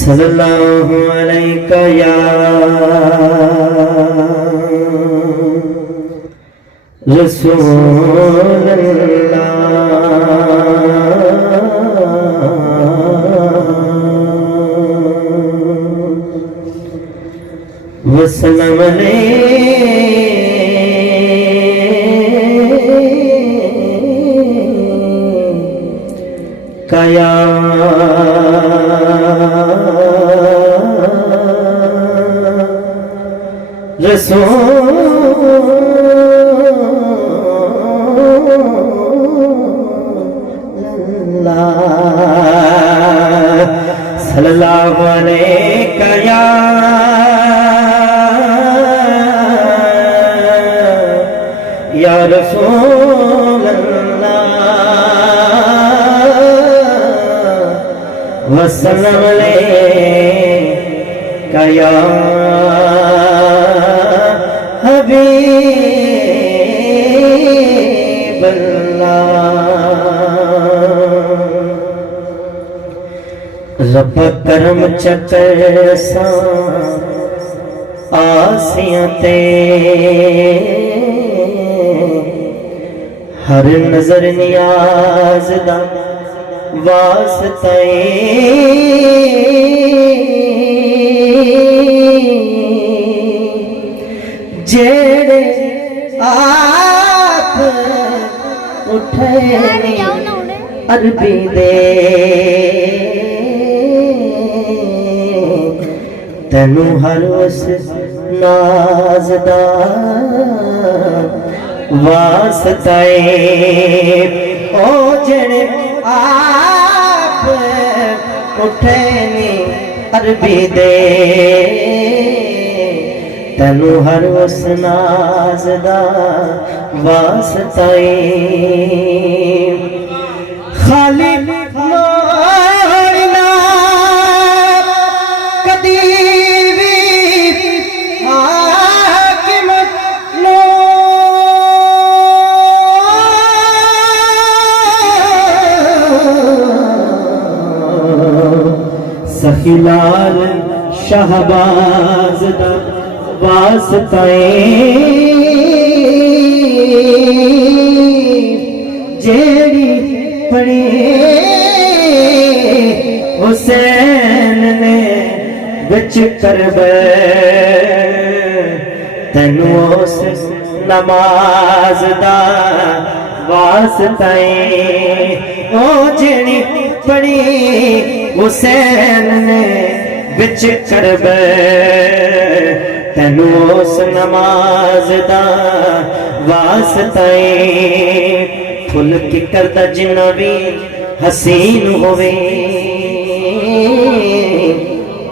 صلی اللہ علیہ یا رسول اللہ وسلم علیہ یا رسول اللہ صلی اللہ علیہ یا رسول اللہ وسلم علیہ یا حبیب اللہ رب کرم چکر سان آسیاں تے ہر نظر نیاز دا واسطہ جیڑے آپ اٹھے عربی دے تینو ہر اس ناز دا واسطہ او جڑے آپ اٹھے نی عربی دے تینو ہر اس ناز دا واسطہ خالی موڑنا کدی بھی حاکم نو سخی لال شہباز دا واسطہ جیڑی پڑی حسین نے بچ کربلا تینو اس نماز دا واسطہ او جیڑی پڑی حسین نے بچ کربلا تینو اس نماز دا واسطہ پھل کی کردہ جنہ بھی حسین ہوئے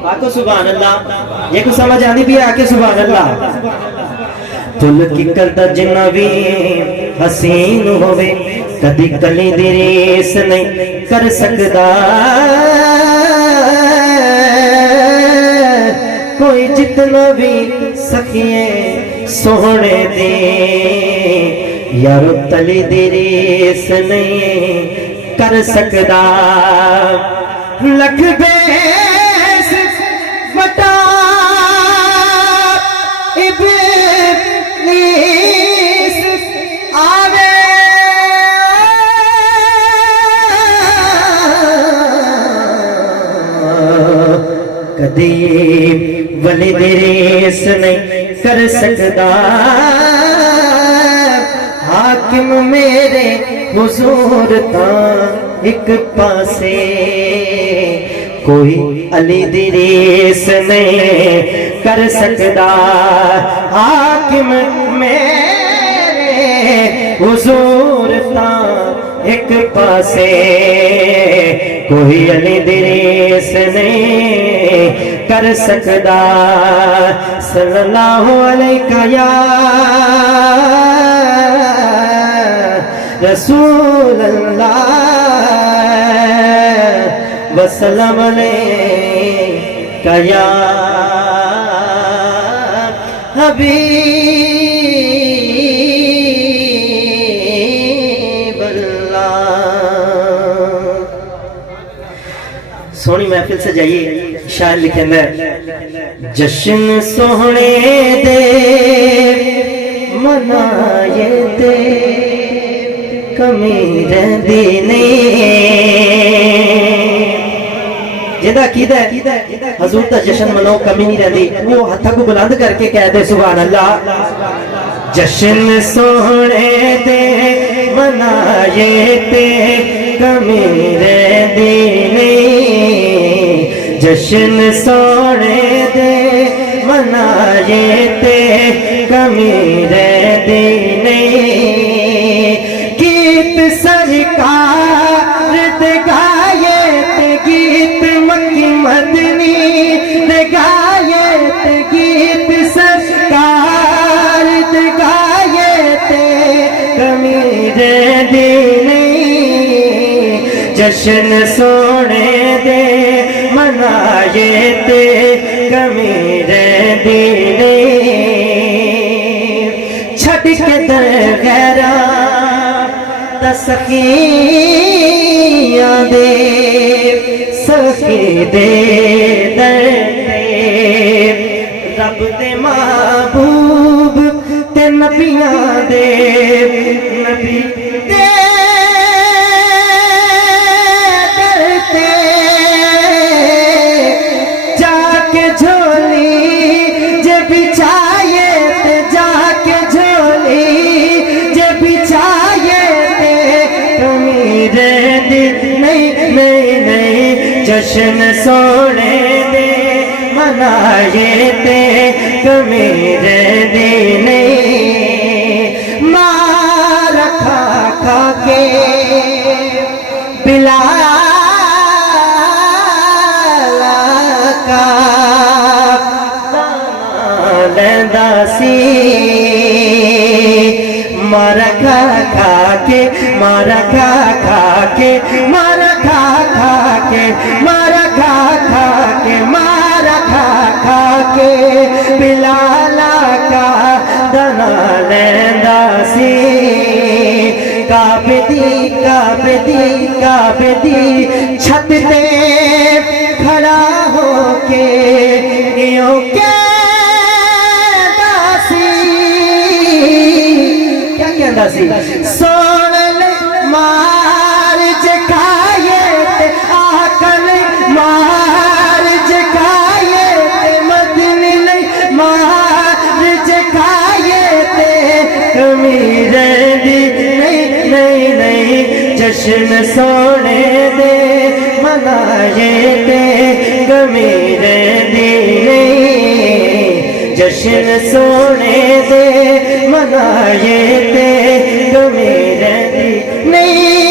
آکو سبحان اللہ یہ کو سمجھ آنی بھی آکے سبحان اللہ پھل کی کردہ جنہ بھی حسین ہوئے کدی کلی دی ریس نہیں کر سکتا کوئی جتنا بھی سکھیے سونے دے یارو تلی دی ریس نہیں کر سکتا لکھ بیس بٹا ابلیس آوے کدی ولی دی ریس نہیں کر سکتا حاکم میرے حضور تاں ایک پاسے کوئی علی دی ریس نہیں کر سکتا حاکم میرے حضور تاں ایک پاسے کوئی علی دی ریس نہیں کر سکتا صلی اللہ علیہ یا رسول اللہ وسلم علیہ یا حبیب اللہ سونی محفل محفل سے جائیے. شاعر لکھیں ہے جشن سونے دے منائے تے کمی رہندی نہیں. جہاں عقیدہ ہے حضور دا جشن منو کمی نہیں رہندی وہ ہتھاں کو بلند کر کے کہہ دے سبحان اللہ. جشن سونے دے منائے تے کمی رہندی نہیں. جشن سونے دے منائے تے کمی رہندی نہیں. گیت سرکار دے گائے تے گیت مکی مدنی دے گائے تے گیت سرکار دے گائے تے کمی رہندی نہیں. جشن سونے دے منائے تے کمی رہندی نہیں. چھٹ کے در غیراں سخیاں دے سخی دے در رب دے محبوب تے نبیاں دے نبی دے در تے جا کے جھولی جے بچائے تے جا کے جھولی جے بچائے نہیں نہیں نہیں. جشن سونے دے منائے تے کمی رہندی نہیں. مار کھا کھا کے بلال کا دانا لیندا سی. مارا کھا کھا کے مارا کھا کھا کے مارا کھا کھا کے مارا کھا کھا کے مارا کھا کھا کے بلالا کا دنا لیندا سی. کعبے دی کعبے دی کعبے دی چھت تے کھڑا ہو کے یوں سون مار جکائے تے آکل مار جکائے تے مدنی لئی مار جکائے تے کمی رہندی نہیں نہیں نہیں. جشن سونے دے منائے تے کمی رہندی نہیں. جشن سونے دے منائے تے کمی رہندی نہیں.